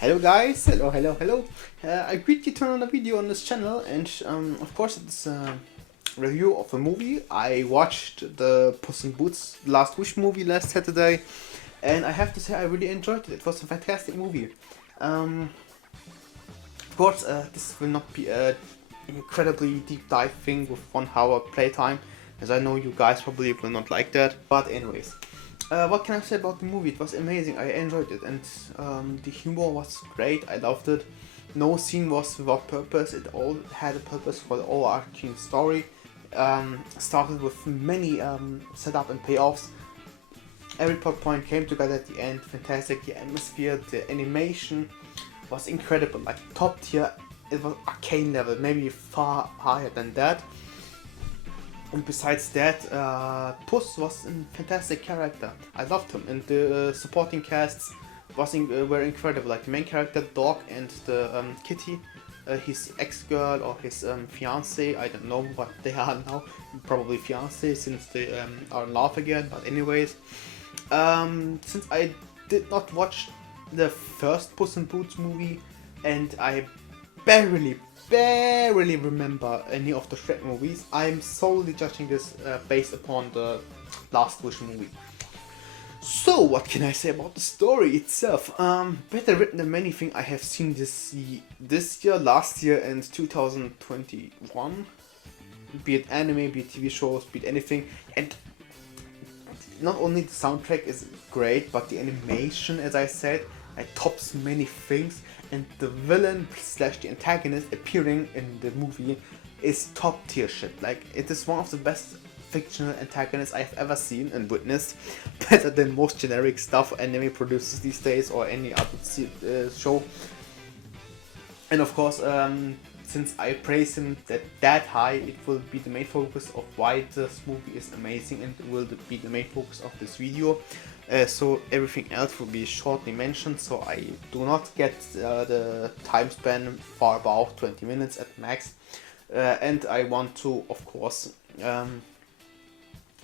Hello guys, hello. I greet you to another video on this channel, and of course it's a review of a movie. I watched the Puss in Boots Last Wish movie last Saturday, and I have to say I really enjoyed it. It was a fantastic movie. Of course, this will not be a incredibly deep dive thing with 1 hour playtime, as I know you guys probably will not like that. But anyways. What can I say about the movie? It was amazing. I enjoyed it, and the humor was great. I loved it. No scene was without purpose. It all had a purpose for the overarching story. Started with many setup and payoffs. Every plot point came together at the end. Fantastic. The atmosphere, the animation was incredible. Like top tier. It was arcane level, maybe far higher than that. And besides that, Puss was a fantastic character. I loved him, and the supporting casts were incredible. Like the main character, Dog, and the Kitty, his ex-girl or his fiance. I don't know what they are now. Probably fiance, since they are in love again. But anyways, since I did not watch the first Puss in Boots movie, and I barely remember any of the Shrek movies, I'm solely judging this based upon the Last Wish movie. So, what can I say about the story itself? Better written than many things I have seen this year, last year, and 2021. Be it anime, be it TV shows, be it anything. And not only the soundtrack is great, but the animation, as I said, it tops many things. And the villain / the antagonist appearing in the movie is top tier shit. Like, it is one of the best fictional antagonists I have ever seen and witnessed. Better than most generic stuff anime produces these days, or any other show. And of course, since I praise him that high, it will be the main focus of why this movie is amazing, and will be the main focus of this video. So everything else will be shortly mentioned, so I do not get the time span far above 20 minutes at max. And I want to, of course,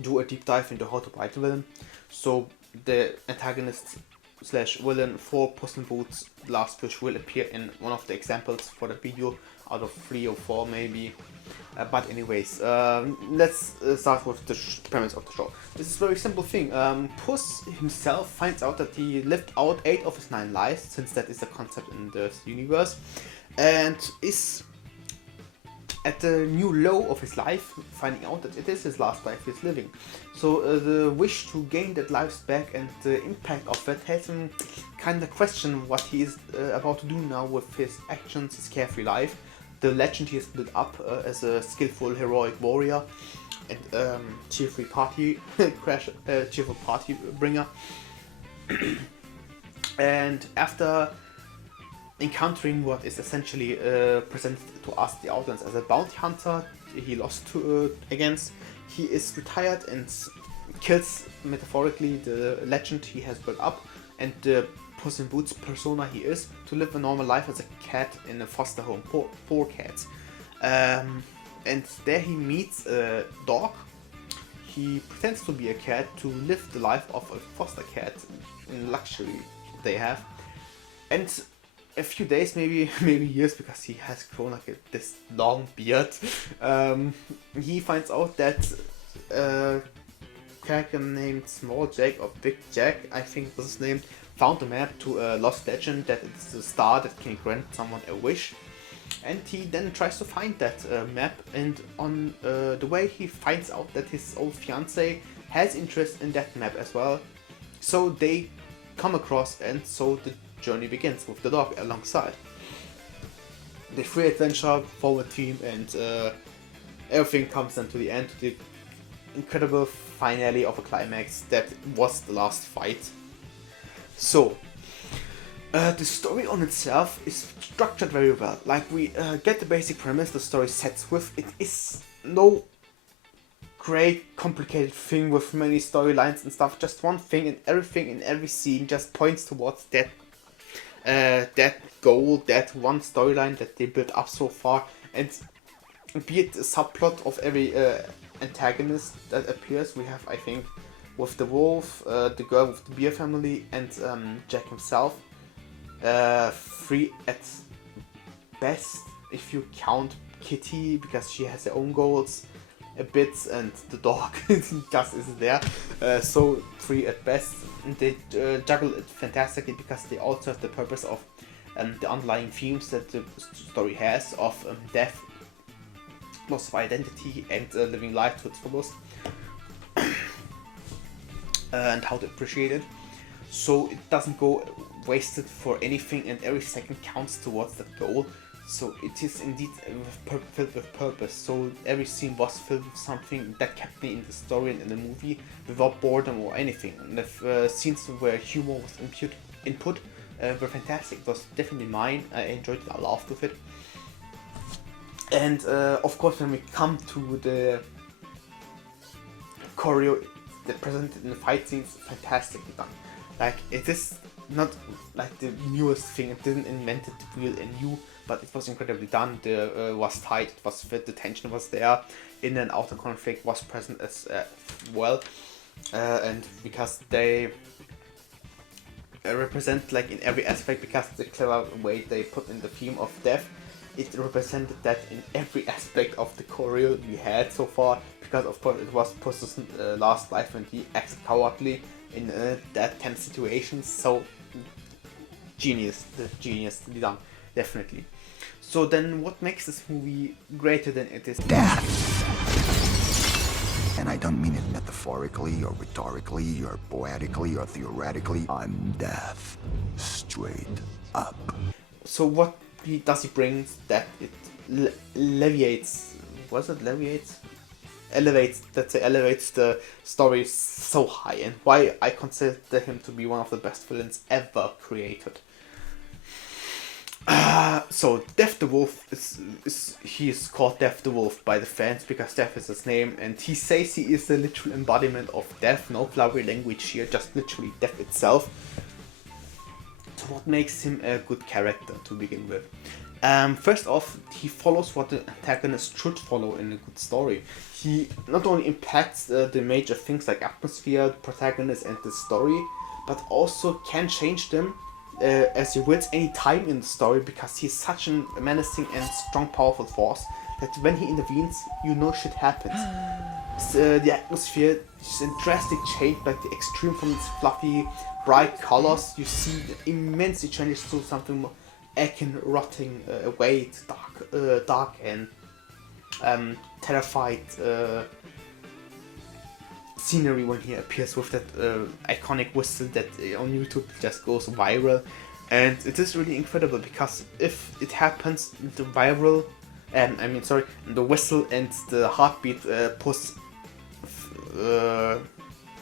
do a deep dive into how to write the villain. So the antagonist / villain for Puss in Boots Last Wish will appear in one of the examples for the video, out of 3 or 4 maybe. But anyways, let's start with the premise of the show. This is a very simple thing. Puss himself finds out that he lived out 8 of his 9 lives, since that is a concept in this universe, and is at the new low of his life, finding out that it is his last life he's living. So the wish to gain that life back and the impact of it has him kind of question what he is about to do now with his actions, his carefree life, the legend he has built up as a skillful, heroic warrior and cheerful party cheerful party bringer. And after encountering what is essentially presented to us, the audience, as a bounty hunter he lost against, he is retired and kills, metaphorically, the legend he has built up and the Puss in Boots persona he is, to live a normal life as a cat in a foster home for cats. And there he meets a dog. He pretends to be a cat to live the life of a foster cat in luxury they have. And a few days, maybe years, because he has grown like this long beard, he finds out that a character named Small Jack, or Big Jack, I think was his name, found a map to a lost legend, that it's a star that can grant someone a wish. And he then tries to find that map, and on the way he finds out that his old fiance has interest in that map as well. So they come across, and so the journey begins with the dog alongside. The free adventure, forward team, and everything comes then to the end, to the incredible finale of a climax that was the last fight. So, the story on itself is structured very well. Like, we get the basic premise the story sets with. It is no great complicated thing with many storylines and stuff. Just one thing, and everything in every scene just points towards that goal, that one storyline that they built up so far. And be it the subplot of every antagonist that appears, we have, I think, with the wolf, the girl with the beer family, and Jack himself. 3 at best if you count Kitty, because she has her own goals a bit, and the dog just isn't there. So 3 at best. And they juggle it fantastically because they also have the purpose of the underlying themes that the story has of death, loss of identity, and living life to its fullest, and how to appreciate it. So it doesn't go wasted for anything, and every second counts towards that goal. So it is indeed filled with purpose. So every scene was filled with something that kept me in the story and in the movie without boredom or anything. And the scenes where humor was input were fantastic. It was definitely mine. I enjoyed it. I laughed with it. And of course, when we come to the choreo that presented in the fight scenes, fantastically done. Like, it is not like the newest thing. It didn't invent the wheel anew, but it was incredibly done. The was tight, it was fit, the tension was there, in and outer conflict was present as well, and because they represent, like, in every aspect, because the clever way they put in the theme of death, it represented that in every aspect of the choreo we had so far, because of course it was Puss's last life when he acted cowardly in that kind of situations. So geniusly done, definitely. So then what makes this movie greater than it is? Death. And I don't mean it metaphorically or rhetorically or poetically or theoretically. I'm death. Straight up. So what he brings that it elevates the story so high, and why I consider him to be one of the best villains ever created. So Death the Wolf he is called Death the Wolf by the fans because death is his name, and he says he is the literal embodiment of death. No flowery language here, just literally death itself. So what makes him a good character to begin with? First off, he follows what the antagonist should follow in a good story. He not only impacts the major things like atmosphere, the protagonist, and the story, but also can change them as he wills any time in the story, because he's such a menacing and strong, powerful force that when he intervenes, you know shit happens. The atmosphere is in drastic change, like the extreme from its fluffy, bright colors. You see it immensely changes to something more aching, rotting away. It's dark and terrified scenery when he appears with that iconic whistle that on YouTube just goes viral, and it is really incredible because if it happens, the the whistle and the heartbeat Puss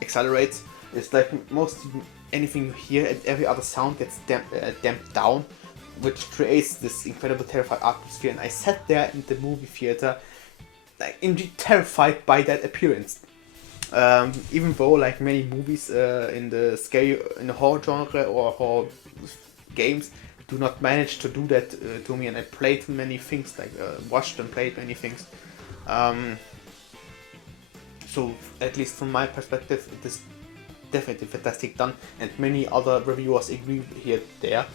accelerates. It's like most anything you hear, and every other sound gets damped down, which creates this incredible terrified atmosphere. And I sat there in the movie theater, like, indeed terrified by that appearance. Even though, like many movies in the horror genre or horror games do not manage to do that to me, and I played many things, like watched and played many things. So at least from my perspective, it is definitely fantastic done, and many other reviewers agree here there.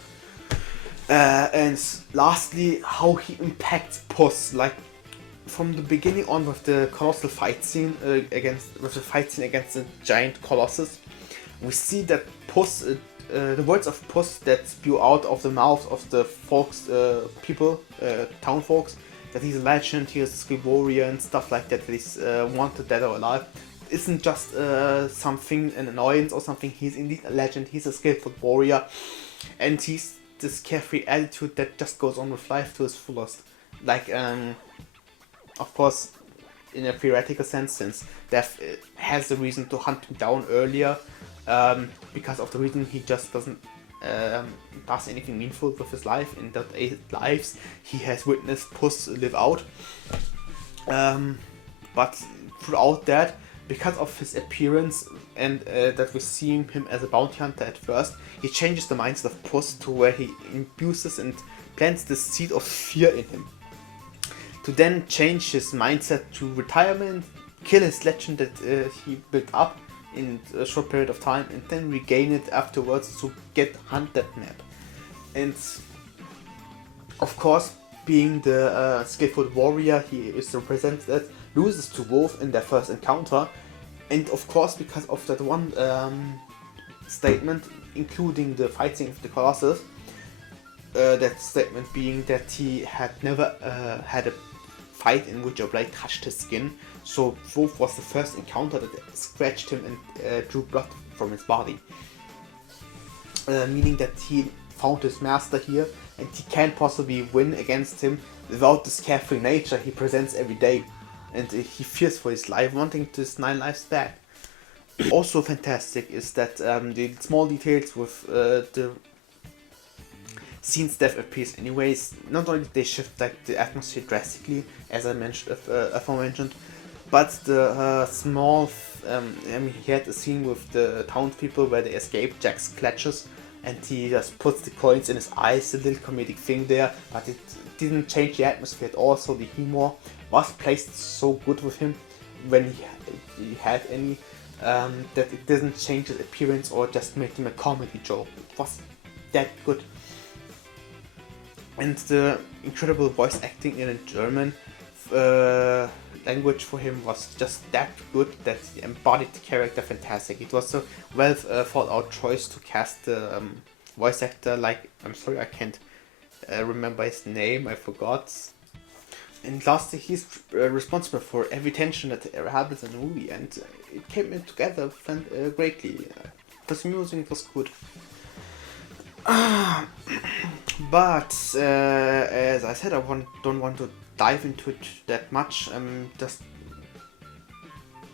And lastly, how he impacts Puss, like, from the beginning on with the colossal fight scene against the giant colossus, we see that Puss, the words of Puss that spew out of the mouths of the town folks, that he's a legend, he's a skill warrior and stuff like that, that he's wanted dead or alive, isn't just something, an annoyance or something. He's indeed a legend, he's a skillful warrior, and he's this carefree attitude that just goes on with life to its fullest. Like, of course, in a theoretical sense, since Death has the reason to hunt him down earlier, because of the reason he just doesn't does anything meaningful with his life in that 8 lives he has witnessed Puss live out. But throughout that, because of his appearance and that we see him as a bounty hunter at first, he changes the mindset of Puss to where he imbues and plants the seed of fear in him, to then change his mindset to retirement, kill his legend that he built up in a short period of time, and then regain it afterwards to hunt that map. And of course, being the skillful warrior he is represented, loses to Wolf in their first encounter, and of course because of that one statement, including the fighting of the Colossus, that statement being that he had never had a fight in which a blade touched his skin, so Wolf was the first encounter that scratched him and drew blood from his body, meaning that he found his master here, and he can't possibly win against him without this carefree nature he presents every day, and he fears for his life, wanting his 9 lives back. Also fantastic is that the small details with the scenes that appears anyways, not only did they shift like the atmosphere drastically, as I mentioned, aforementioned, but the small, he had a scene with the townspeople where they escape Jack's clutches, and he just puts the coins in his eyes, a little comedic thing there, but it didn't change the atmosphere at all, so the humor was placed so good with him when he had any, that it doesn't change his appearance or just make him a comedy joke. It was that good. And the incredible voice acting in a German language for him was just that good that he embodied the character fantastic. It was a well thought out choice to cast the voice actor, like, I'm sorry I can't remember his name, I forgot. And lastly, he's responsible for every tension that happens in the movie, and it came in together greatly. The music was good. But as I said, I don't want to dive into it that much. Just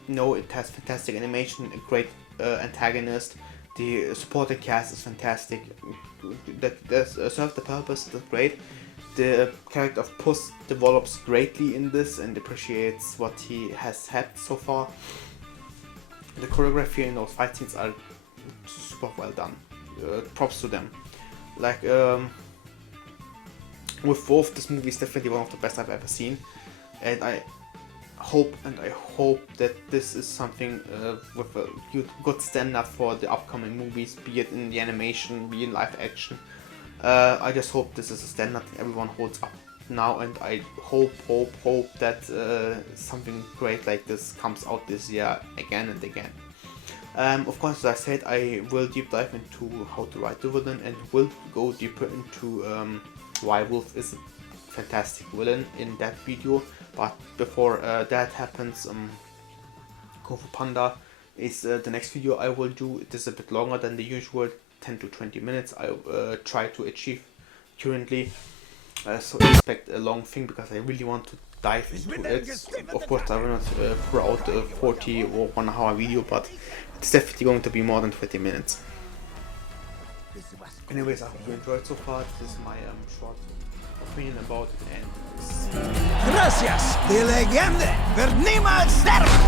know it has fantastic animation, a great antagonist. The supporting cast is fantastic. That serves the purpose. That's great. The character of Puss develops greatly in this and appreciates what he has had so far. The choreography in those fight scenes are super well done. Props to them. Like with Wolf, this movie is definitely one of the best I've ever seen, and I hope that this is something with a good standard for the upcoming movies, be it in the animation, be in live action. I just hope this is a standard that everyone holds up now, and I hope that something great like this comes out this year again and again. Of course, as I said, I will deep dive into how to write the villain and will go deeper into why Wolf is a fantastic villain in that video. But before that happens, Kung Fu Panda is the next video I will do. It is a bit longer than the usual, 10 to 20 minutes I try to achieve currently. So expect a long thing because I really want to dive into it. Of course, I will not throw out a 40 or 1 hour video, but it's definitely going to be more than 20 minutes. Anyways, I hope you enjoyed so far. This is my short opinion about it, and Gracias, die Legende wird niemals sterben!